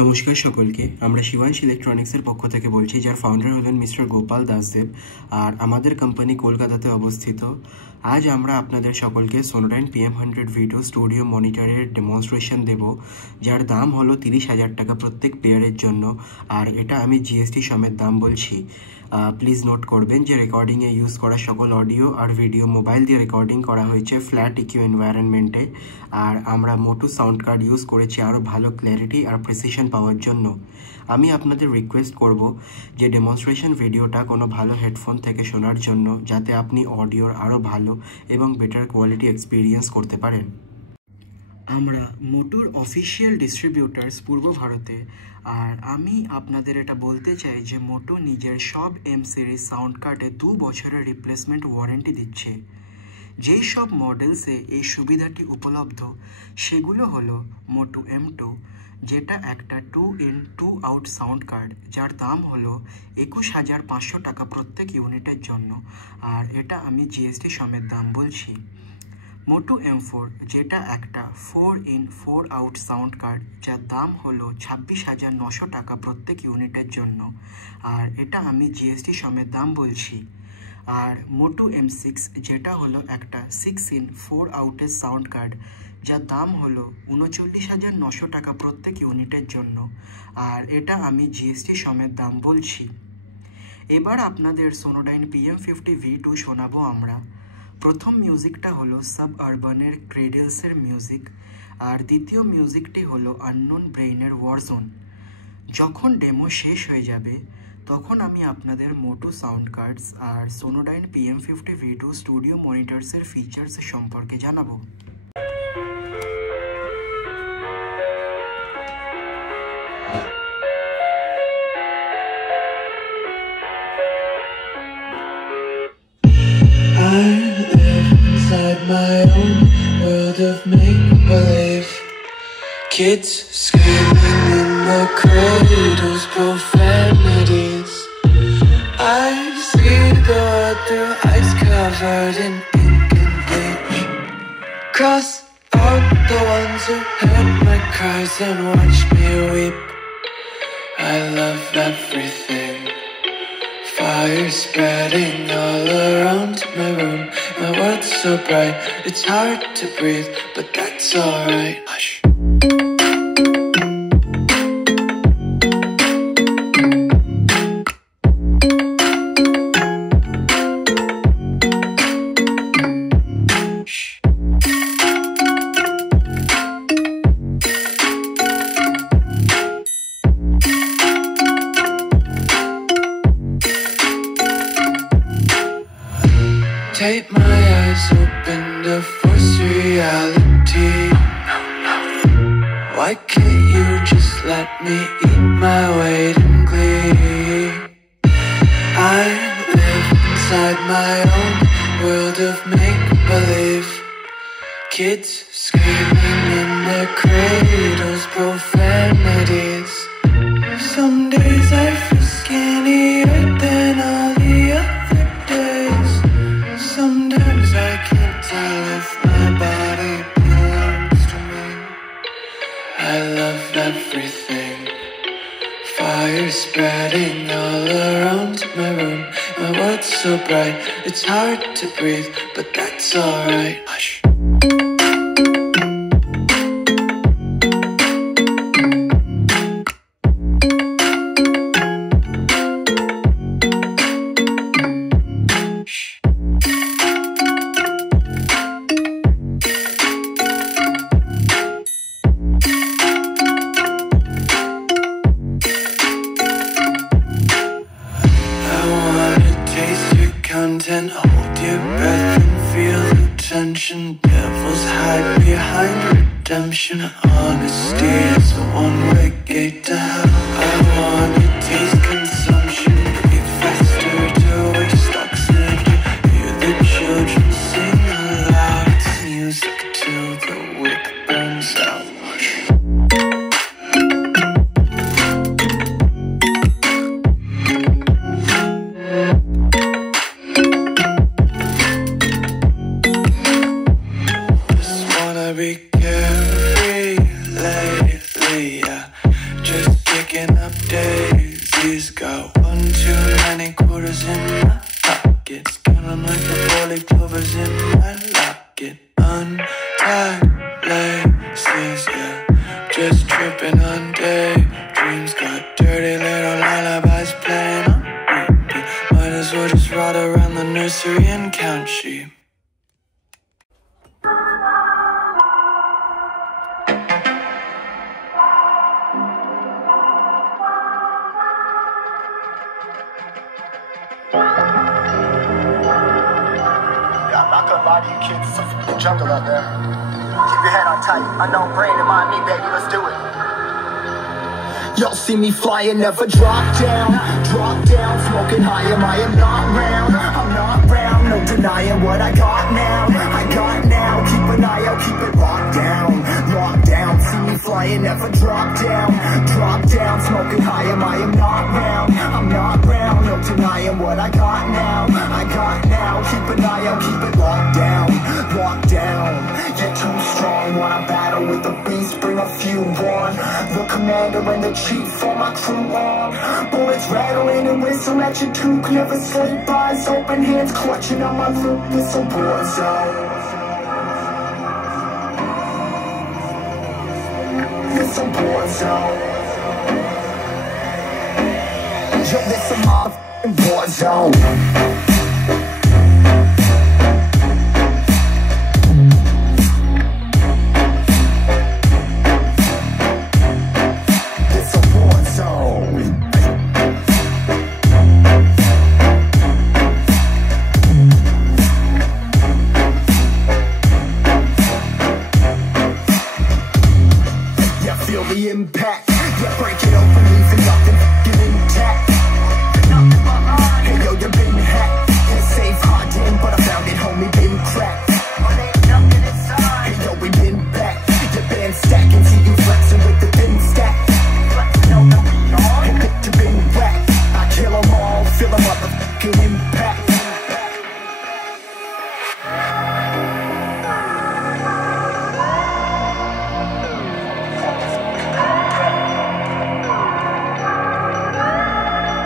নমস্কার সকলকে। আমরা শিবাংশ ইলেকট্রনিক্সের পক্ষ থেকে বলছি, যার ফাউন্ডার হলেন মিস্টার গোপাল দাসদেব, আর আমাদের কোম্পানি কলকাতাতে অবস্থিত। আজ আমরা আপনাদের সকলকে সোনোডাইন PM100V2 স্টুডিও মনিটরের ডেমনস্ট্রেশন দেব, যার দাম হলো 30,000 টাকা প্রত্যেক পেয়ারের জন্য। আর এটা আমি জিএসটি সমেত দাম বলছি। প্লিজ নোট করবেন যে রেকর্ডিংয়ে ইউজ করা সকল অডিও আর ভিডিও মোবাইল দিয়ে রেকর্ডিং করা হয়েছে ফ্ল্যাট ইকিউ এনভায়রনমেন্টে। আর আমরা মোটু সাউন্ড কার্ড ইউজ করেছি আরও ভালো ক্ল্যারিটি আর প্রিসিশন পাওয়ার জন্য। আমি আপনাদের রিকোয়েস্ট করব যে ডেমনস্ট্রেশন ভিডিওটা কোনো ভালো হেডফোন থেকে শোনার জন্য, যাতে আপনি অডিওর আরও ভালো এবং বেটার কোয়ালিটি এক্সপিরিয়েন্স করতে পারেন। আমরা মোটুর অফিসিয়াল ডিস্ট্রিবিউটার্স পূর্ব ভারতে। আর আমি আপনাদের এটা বলতে চাই যে মোটু নিজের সব M সিরিজ সাউন্ড কার্ডে 2 বছরের রিপ্লেসমেন্ট ওয়ারেন্টি দিচ্ছে। যেই সব মডেলসে এই সুবিধাটি উপলব্ধ সেগুলো হলো মোটু M2, যেটা একটা 2-in 2-out সাউন্ড কার্ড, যার দাম হলো 21,500 টাকা প্রত্যেক ইউনিটের জন্য। আর এটা আমি জিএসটি সমেত দাম বলছি। মোটু M4, যেটা একটা 4-in 4-out সাউন্ড কার্ড, যার দাম হলো 26,900 টাকা প্রত্যেক ইউনিটের জন্য। আর এটা আমি জিএসটি সমেত দাম বলছি। আর মোটু M6, যেটা হলো একটা 6-in 4-ouটের সাউন্ড কার্ড, যার দাম হলো 39,900 টাকা প্রত্যেক ইউনিটের জন্য। আর এটা আমি জিএসটি সমেত দাম বলছি। এবার আপনাদের সোনোডাইন PM50V2 শোনাবো আমরা। প্রথম মিউজিকটা হলো সাব আরবানের ক্রেডেলসের মিউজিক, আর দ্বিতীয় মিউজিকটি হলো আননোন ব্রেইনের ওয়ারজোন। যখন ডেমো শেষ হয়ে যাবে তখন আমি আপনাদের মোটু সাউন্ড কার্ডস আর সোনোডাইন PM50V2 স্টুডিও মনিটরসের ফিচার্স সম্পর্কে জানাবো। My own world of make-believe. Kids screaming in the cradles, profanities. I see the world through ice covered in ink and bleach. Cross out the ones who heard my cries and watched me weep. I love everything. Fire spreading all around my room. My world's so bright, it's hard to breathe, but that's alright. Hush. Take my eyes open to force reality. Why can't you just let me eat my weight in glee? I live inside my own world of make-believe. Kids screaming in their cradles, profanities. Some days I feel skinnier than all the other days. Sometimes I can't tell if my body belongs to me. I love everything. Fire spreading all around my room. My world's so bright, it's hard to breathe, but that's alright. Hush. Content, hold your breath and feel the tension. Devils hide behind redemption. Honesty is a one-way gate to hell. I wanna taste consumption, breathe faster to waste oxygen. Hear the children sing aloud. It's music till the wick burns out. Be carefree. just kicking up daisies. Got one too many quarters in my pockets. Count 'em like the 4-leaf clovers in my locket. Untied laces, yeah. Just tripping on daydreams. Got dirty little lullabies playing on repeat. Might as well just ride around the nursery and count sheep. I couldn't lie to you kids, it's a fucking jungle out there. Keep your head on tight, unknown brain and mind me, baby, let's do it. Y'all see me flying, never drop down, smoking high, I am not round, I'm not round, no denying what I got now, keep an eye out, keep it locked down, see me flying, never drop down, smoking high, I am not round, I'm not round, no denying what I got now, keep an eye out, keep it locked down, get too strong, wanna battle with the beast, bring a few on, the commander and the chief for my crew on, bullets rattling and whistle at your toque, never sleep, eyes open, hands clutching on my loop, this a war zone. This a war zone. Yo, this a motherfucking war zone. The impact, yeah, break it open, leaving nothing intact. Hey yo, you been hacked, can't save hard in, but I found it, homie, been cracked. Hey yo, we been back, your band stacking, see you flexing with the bin stack. Hey, bitch, you been whacked, I kill them all, feel a motherfucking impact.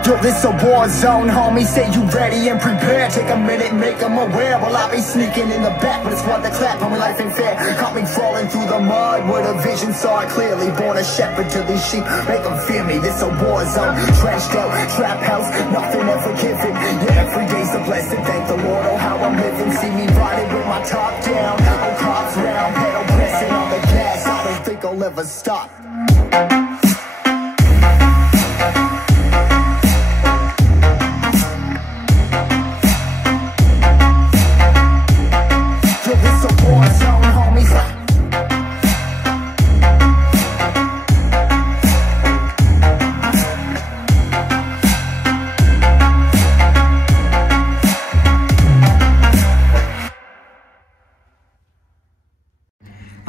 Yo, this a war zone, homie, say you ready and prepared. Take a minute, make them aware. Well, I be sneaking in the back, but it's what the clap, homie, life ain't fair. Caught me falling through the mud, where the vision saw it clearly. Born a shepherd to these sheep, make them fear me. This a war zone, trashed out, trap house, nothing ever given. Yeah, every day's a blessing, thank the Lord, oh how I'm living. See me riding with my top down, oh cops round, pedal pressing on the gas. I don't think I'll ever stop.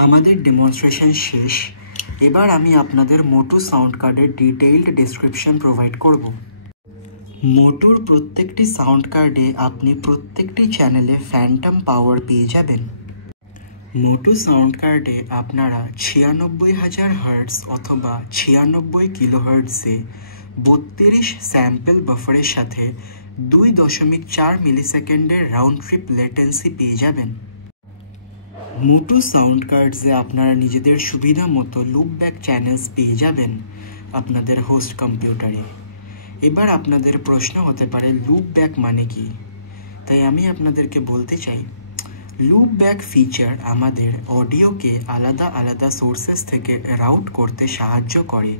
আমাদের demonstration শেষ। এবার আমি আপনাদের মোটু sound কার্ডের detailed description provide করব। মোটুর প্রত্যেকটি sound কার্ডে আপনি প্রত্যেকটি চ্যানেলে ফ্যান্টম পাওয়ার পেয়ে যাবেন। মোটু সাউন্ড কার্ডে আপনারা ৯৬,০০০ হার্টজ অথবা ৯৬ কিলোহার্টজে ৩২ স্যাম্পল বাফারের সাথে ২.৪ মিলিসেকেন্ডের রাউন্ড ট্রিপ লেটেন্সি পেয়ে যাবেন। মোটু সাউন্ড কার্ডসে আপনারা নিজেদের সুবিধা মতো লুপব্যাক চ্যানেলস পেয়ে যাবেন আপনাদের হোস্ট কম্পিউটারে। এবার আপনাদের প্রশ্ন হতে পারে লুপব্যাক মানে কি, তাই আমি আপনাদেরকে বলতে চাই লুপব্যাক ফিচার আমাদের অডিওকে আলাদা আলাদা সোর্সেস থেকে রাউট করতে সাহায্য করে।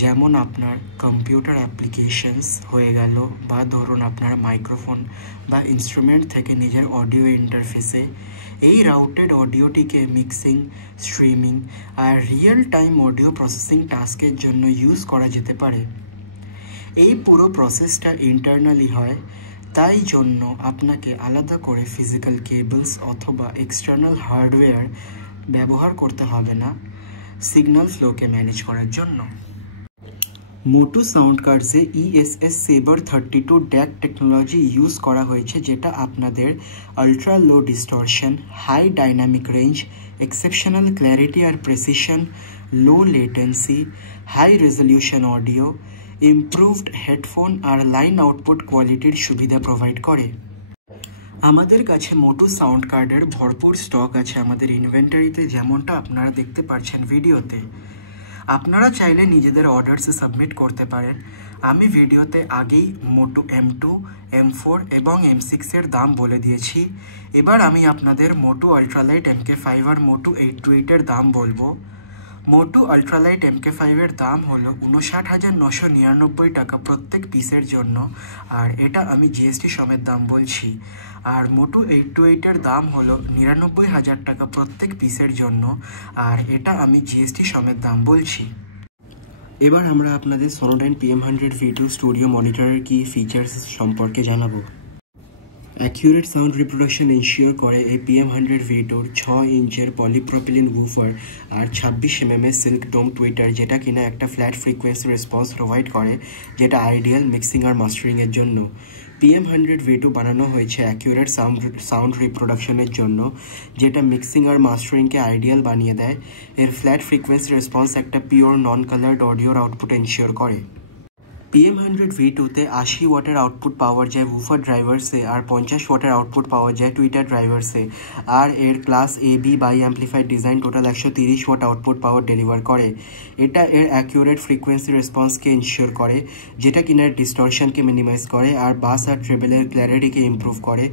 যেমন আপনার কম্পিউটার অ্যাপ্লিকেশনস হয়ে গেল, বা ধরুন আপনার মাইক্রোফোন বা ইনস্ট্রুমেন্ট থেকে নিজের অডিও ইন্টারফেসে এই রাউটেড অডিওটিকে মিক্সিং, স্ট্রিমিং আর রিয়েল টাইম অডিও প্রসেসিং টাস্কের জন্য ইউজ করা যেতে পারে। এই পুরো প্রসেসটা ইন্টারনালি হয়, তাই জন্য আপনাকে আলাদা করে ফিজিক্যাল কেবলস অথবা এক্সটার্নাল হার্ডওয়্যার ব্যবহার করতে হবে না সিগন্যাল ফ্লোকে ম্যানেজ করার জন্য। মোটু সাউন্ড কার্ডসে ESS Saber 32 DAC technology use করা হয়েছে, যেটা আপনাদের ultra low distortion, high dynamic range, exceptional clarity আর precision low latency, high resolution audio, improved headphone আর লাইন আউটপুট কোয়ালিটির সুবিধা প্রোভাইড করে। আমাদের কাছে মোটু সাউন্ড কার্ডের ভরপুর স্টক আছে আমাদের ইনভেন্টারিতে, যেমনটা আপনারা দেখতে পাচ্ছেন ভিডিওতে। আপনারা চাইলে নিজেদের অর্ডারস সাবমিট করতে পারেন। আমি ভিডিওতে আগেই মোটু M2, M4 এবং M6 এর দাম বলে দিয়েছি। এবার আমি আপনাদের মোটু আল্ট্রালাইট MK5 আর মোটু 828 এর দাম বলবো। মোটু আল্ট্রালাইট MK5 এর দাম হলো 59,999 টাকা প্রত্যেক পিসের জন্য, আর এটা আমি জিএসটি সমেত দাম বলছি। আর মোটু 828 এর দাম হলো 99,000 টাকা প্রত্যেক পিসের জন্য, আর এটা আমি জিএসটি সমেত দাম বলছি। এবার আমরা আপনাদের সোনোডাইন PM100 V2 স্টুডিও মনিটরের কি ফিচার্স সম্পর্কে জানাবো। অ্যাকিউরেট সাউন্ড রিপ্রোডাকশন এনশিওর করে এই PM100 V2 6 ইঞ্চের পলিপ্রোপিলিন উফার আর 26 mm সিল্ক ডোম টুইটার, যেটা কিনা একটা ফ্ল্যাট ফ্রিকোয়েন্সি রেসপন্স প্রোভাইড করে, যেটা আইডিয়াল মিক্সিং আর মাস্টারিংয়ের জন্য। PM100 V2 বানানো হয়েছে অ্যাকিউরেট সাউন্ড রিপ্রোডাকশনের জন্য, যেটা মিক্সিং আর মাস্টারিংকে আইডিয়াল বানিয়ে দেয়। এর ফ্ল্যাট ফ্রিকোয়েন্সি রেসপন্স একটা পিওর নন কালার্ড অডিওর আউটপুট এনশিওর করে। PM100 V2-তে 80 ওয়াটের আউটপুট পাওয়া যায় উফার ড্রাইভার্সে আর 50 ওয়াটের আউটপুট পাওয়া যায় টুইটার ড্রাইভার্সে। আর এর class AB bi amplified design total 130 watt output power deliver করে। এটা এর অ্যাকিউরেট ফ্রিকোয়েন্সি রেসপন্সকে ইনশিওর করে, যেটা কিনা ডিস্টরশনকে মিনিমাইজ করে আর বাস আর ট্রেবেলের ক্ল্যারিটিকে ইমপ্রুভ করে,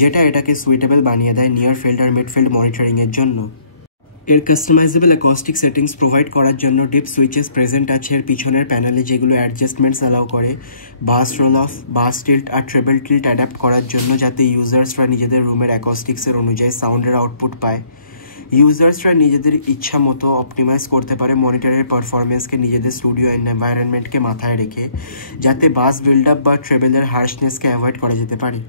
যেটা এটাকে সুইটেবল বানিয়ে দেয় নিয়ার ফিল্ড আর মিডফিল্ড মনিটরিংয়ের জন্য। এর কাস্টমাইজেবল অ্যাকস্টিক সেটিংস প্রোভাইড করার জন্য ডিপ সুইচেস প্রেজেন্ট আছে এর পিছনের প্যানেলে, যেগুলো অ্যাডজাস্টমেন্টস অ্যালাউ করে bass roll off, bass tilt আর ট্রেবল টিল্ট অ্যাডাপ্ট করার জন্য, যাতে ইউজার্সরা নিজেদের রুমের অ্যাকস্টিক্সের অনুযায়ী সাউন্ডের আউটপুট পায়। ইউজার্সরা নিজেদের ইচ্ছা মতো অপটিমাইজ করতে পারে মনিটরের পারফরমেন্সকে নিজেদের স্টুডিও এনভায়রনমেন্টকে মাথায় রেখে, যাতে বাস বিল্ড আপ বা ট্রেবলের হার্শনেসকে অ্যাভয়েড করা যেতে পারে।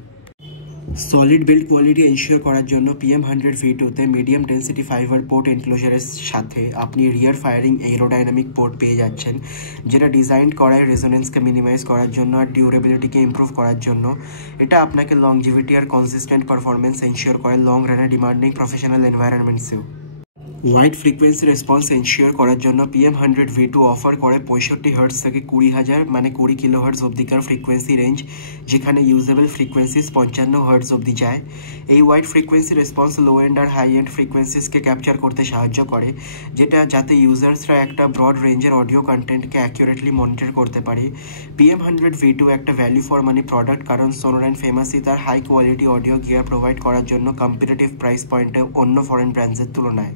সলিড বিল্ড কোয়ালিটি এনশিওর করার জন্য PM100 V2-তে মিডিয়াম ডেন্সিটি ফাইবার পোর্ট এনক্লোজারের সাথে আপনি রিয়ার ফায়ারিং এরোডাইনামিক পোর্ট পেয়ে যাচ্ছেন, যেটা ডিজাইন করায় রেজোনেন্সকে মিনিমাইজ করার জন্য আর ডিউরেবিলিটিকে ইমপ্রুভ করার জন্য। এটা আপনাকে লংজিভিটি আর কনসিস্টেন্ট পারফরমেন্স এনশিওর করে লং রানে ডিমান্ডিং প্রফেশনাল এনভায়রনমেন্টসেও। ওয়াইড ফ্রিকোয়েন্সি রেসপন্স এনশিওর করার জন্য PM100 V2 অফার করে 65 হার্টজ থেকে 20,000 মানে 20 কিলোহার্টজ অবধিকার ফ্রিকোয়েন্সি রেঞ্জ, যেখানে ইউজেবল ফ্রিকোয়েন্সিস 55 হার্টজ অবধি যায়। এই wide frequency response low end আর হাই এন্ড ফ্রিকোয়েন্সিসকে ক্যাপচার করতে সাহায্য করে, যাতে ইউজার্সরা একটা ব্রড রেঞ্জের অডিও কন্টেন্টকে অ্যাকিউরেটলি মনিটর করতে পারে। PM100 V2 একটা ভ্যালু ফর মানি প্রোডাক্ট, কারণ সোনোডাইন ফেমাসই তার high quality audio gear provide করার জন্য কম্পিটিটিভ প্রাইস পয়েন্টে অন্য ফরেন ব্র্যান্ডসের তুলনায়।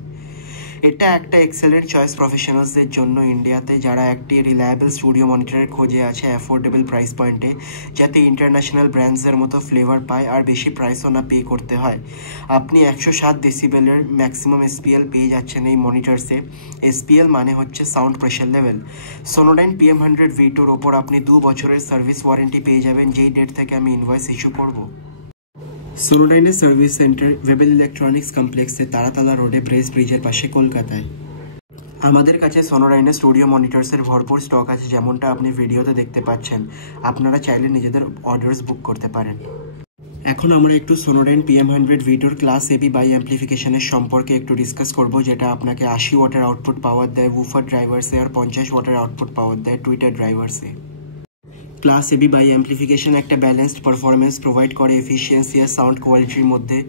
এটা একটা এক্সেলেন্ট চয়েস প্রফেশনালসদের জন্য ইন্ডিয়াতে, যারা একটি রিলায়েবল স্টুডিও মনিটরের খোঁজে আছে অ্যাফোর্ডেবল প্রাইস পয়েন্টে, যাতে ইন্টারন্যাশনাল ব্র্যান্ডসের মতো ফ্লেভার পায় আর বেশি প্রাইসও না পে করতে হয়। আপনি 107 ডেসিবেলের ম্যাক্সিমাম SPL পেয়ে যাচ্ছেন এই মনিটরসে। SPL মানে হচ্ছে সাউন্ড প্রেশার লেভেল। সোনোডাইন PM100 V2-র ওপর আপনি 2 বছরের সার্ভিস ওয়ারেন্টি পেয়ে যাবেন, যেই ডেট থেকে আমি ইনভয়েস ইস্যু করব। সোনোডাইনের সার্ভিস সেন্টার ওয়েবেল ইলেকট্রনিক্স কমপ্লেক্সে, তারাতলা রোডে, প্রেস ব্রিজের পাশে, কলকাতায়। আমাদের কাছে সোনোডাইনের স্টুডিও মনিটরসের ভরপুর স্টক আছে, যেমনটা আপনি ভিডিওতে দেখতে পাচ্ছেন। আপনারা চাইলে নিজেদের অর্ডার্স বুক করতে পারেন। এখন আমরা একটু সোনোডাইন PM100 V2-র ক্লাস AB বাই অ্যাম্পলিফিকেশনের সম্পর্কে একটু ডিসকাস করব, যেটা আপনাকে 80 ওয়াটের আউটপুট পাওয়ার দেয় উফার ড্রাইভার্সে আর 50 ওয়াটের আউটপুট পাওয়ার দেয় টুইটার ড্রাইভার্সে। ক্লাস AB বাই অ্যাম্পলিফিকেশন একটা ব্যালেন্সড পারফরমেন্স প্রোভাইড করে এফিসিয়েন্সি আর সাউন্ড কোয়ালিটির মধ্যে।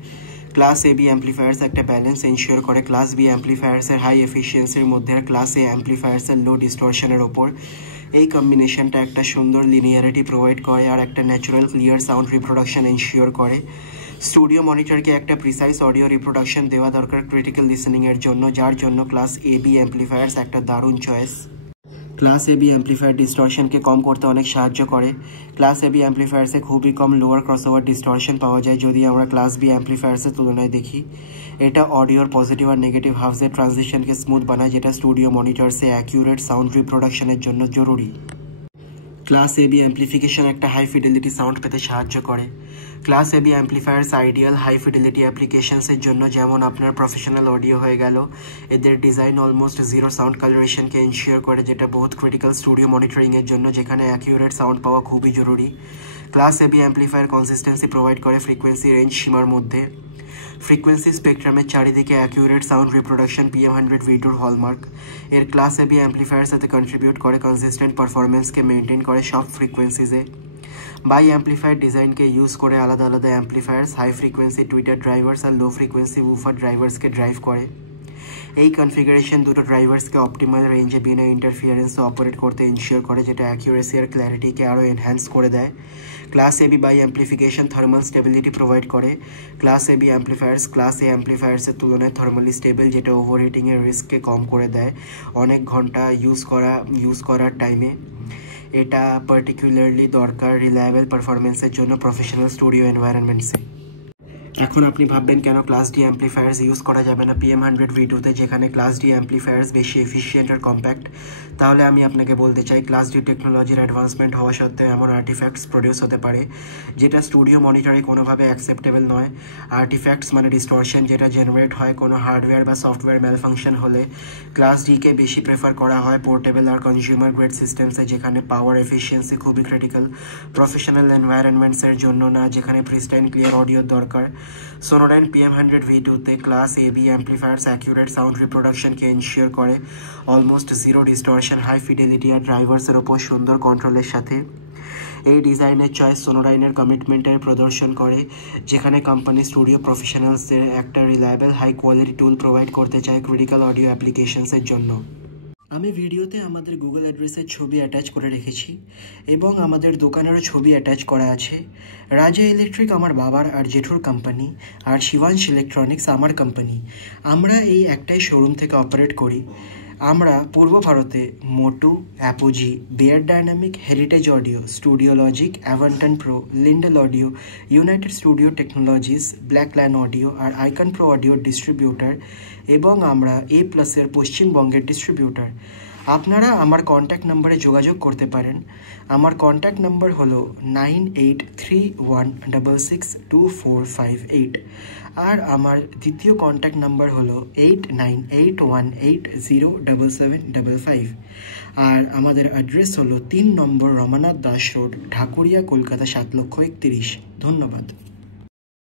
ক্লাস AB অ্যাম্পলিফায়ার্স একটা ব্যালেন্স এনশিওর করে ক্লাস B অ্যাম্পলিফায়ার্সের হাই এফিসিয়েন্সির মধ্যে আর ক্লাস A অ্যাম্পলিফায়ার্সের লো ডিস্টরশনের ওপর। এই কম্বিনেশনটা একটা সুন্দর লিনিয়ারিটি প্রোভাইড করে আর একটা natural clear sound reproduction ensure করে। স্টুডিও মনিটরকে একটা প্রিসাইজ অডিও রিপ্রোডাকশন দেওয়া দরকার ক্রিটিক্যাল লিসেনিংয়ের জন্য, যার জন্য ক্লাস AB অ্যাম্পলিফায়ার্স একটা দারুণ চয়েস। ক্লাস AB অ্যাম্পলিফায়ার ডিস্টরশনকে কম করতে অনেক সাহায্য করে। ক্লাস AB অ্যাম্পলিফায়ার্সে খুবই কম লোয়ার ক্রসওভার ডিস্টরশন পাওয়া যায় যদি আমরা ক্লাস B অ্যাম্পলিফায়ার্সের তুলনায় দেখি। এটা অডিওর পজিটিভ আর নেগেটিভ হাফসের ট্রানজিশনকে স্মুথ বানায়, যেটা স্টুডিও মনিটরসে অ্যাকিউরেট সাউন্ড রিপ্রোডাকশনের জন্য জরুরি। ক্লাস AB অ্যাম্পলিফিকেশন একটা হাই ফিডেলিটি সাউন্ড পেতে সাহায্য করে। Class AB amplifiers ideal high fidelity অ্যাপ্লিকেশনসের জন্য, যেমন আপনার প্রফেশনাল অডিও হয়ে গেল। এদের ডিজাইন অলমোস্ট জিরো সাউন্ড কালারেশনকে এনশিওর করে, যেটা বহুত ক্রিটিক্যাল স্টুডিও মনিটরিংয়ের জন্য, যেখানে অ্যাকিউরেট সাউন্ড পাওয়া খুবই জরুরি। Class AB amplifier consistency provide করে ফ্রিকোয়েন্সি রেঞ্জ সীমার মধ্যে। ফ্রিকোয়েন্সি স্পেকট্রামের চারিদিকে accurate sound reproduction PM100V2 hallmark. এর ক্লাস এবি অ্যাম্পলিফায়ার সাথে কন্ট্রিবিউট করে কনসিস্টেন্ট পারফরমেন্সকে মেনটেন করে সব ফ্রিকোয়েন্সিজে। বাই অ্যাম্পলিফায়ার ডিজাইনকে ইউজ করে আলাদা আলাদা amplifiers high frequency tweeter drivers আর লো ফ্রিকোয়েন্সি উফার ড্রাইভার্সকে ড্রাইভ করে। এই কনফিগারেশন দুটো ড্রাইভার্সকে অপটিমাল রেঞ্জে বিনা ইন্টারফিয়ারেন্সে অপারেট করতে ইনশিওর করে, যেটা অ্যাকিউরেসি আর ক্ল্যারিটিকে আরও এনহ্যান্স করে দেয়। Class AB bi amplification thermal stability provide করে। Class AB amplifiers class A অ্যাম্পলিফায়ার্সের তুলনায় থার্মালি স্টেবল, যেটা ওভার হিটিংয়ের রিস্ককে কম করে দেয় অনেক ঘন্টা ইউজ করার টাইমে। এটা পার্টিকুলারলি দরকার রিলায়েবল পারফরমেন্সের জন্য প্রফেশনাল স্টুডিও এনভায়রনমেন্টসে। এখন আপনি ভাববেন কেন ক্লাস ডি অ্যাম্পলিফায়ার্স ইউজ করা যাবে না PM100V2-তে, যেখানে ক্লাস ডি অ্যাম্পলিফায়ার্স বেশি এফিশিয়েন্ট আর কম্প্যাক্ট। তাহলে আমি আপনাকে বলতে চাই, ক্লাস ডি টেকনোলজির অ্যাডভান্সমেন্ট হওয়া সত্ত্বেও এমন আর্টিফ্যাক্টস প্রডিউস হতে পারে যেটা স্টুডিও মনিটরে কোনোভাবে অ্যাকসেপ্টেবল নয়। আর্টিফ্যাক্টস মানে ডিস্টরশন, যেটা জেনারেট হয় কোনো হার্ডওয়্যার বা সফটওয়্যার ম্যালফাংশন হলে। ক্লাস ডিকে বেশি প্রেফার করা হয় পোর্টেবল আর কনজিউমার গ্রেড সিস্টেমসে, যেখানে পাওয়ার এফিসিয়েন্সি খুবই ক্রিটিক্যাল, প্রফেশনাল এনভায়রনমেন্টসের জন্য না, যেখানে প্রিস্টাইন ক্লিয়ার অডিওর দরকার। Sonodyne PM100V2-তে class AB amplifiers accurate sound রিপ্রোডাকশনকে এনশিওর করে almost zero distortion, high fidelity আর ড্রাইভার্সের ওপর সুন্দর কন্ট্রোলের সাথে। এই ডিজাইনের চয়েস সোনোডাইনের কমিটমেন্টের প্রদর্শন করে, যেখানে কোম্পানি স্টুডিও প্রফেশনালসদের একটা রিলায়েবল হাই কোয়ালিটি টুল প্রোভাইড করতে চায় ক্রিটিক্যাল অডিও অ্যাপ্লিকেশনসের জন্য। আমি ভিডিওতে আমাদের গুগল অ্যাড্রেসের ছবি অ্যাটাচ করে রেখেছি এবং আমাদের দোকানেরও ছবি অ্যাটাচ করা আছে। রাজা ইলেকট্রিক আমার বাবার আর জেঠুর কোম্পানি, আর শিবাংশ ইলেকট্রনিক্স আমার কোম্পানি। আমরা এই একটাই শোরুম থেকে অপারেট করি। আমরা পূর্ব ভারতে MOTU, Apogee, beyerdynamic, Heritage Audio, Studiologic, Avantone Pro, Lindell Audio, United Studio Technologies, Black Lion Audio আর আইকন প্রো অডিওর ডিস্ট্রিবিউটার, এবং আমরা A+-এর পশ্চিমবঙ্গের ডিস্ট্রিবিউটার। আপনারা আমার কন্ট্যাক্ট নাম্বারে যোগাযোগ করতে পারেন। আমার কন্ট্যাক্ট নাম্বার হলো 9831662458 আর আমার দ্বিতীয় কন্ট্যাক্ট নাম্বার হলো 8981807755 আর আমাদের অ্যাড্রেস হলো 3 নম্বর রমানাথ দাস রোড, ঢাকুরিয়া, কলকাতা 7,31,00,000। ধন্যবাদ।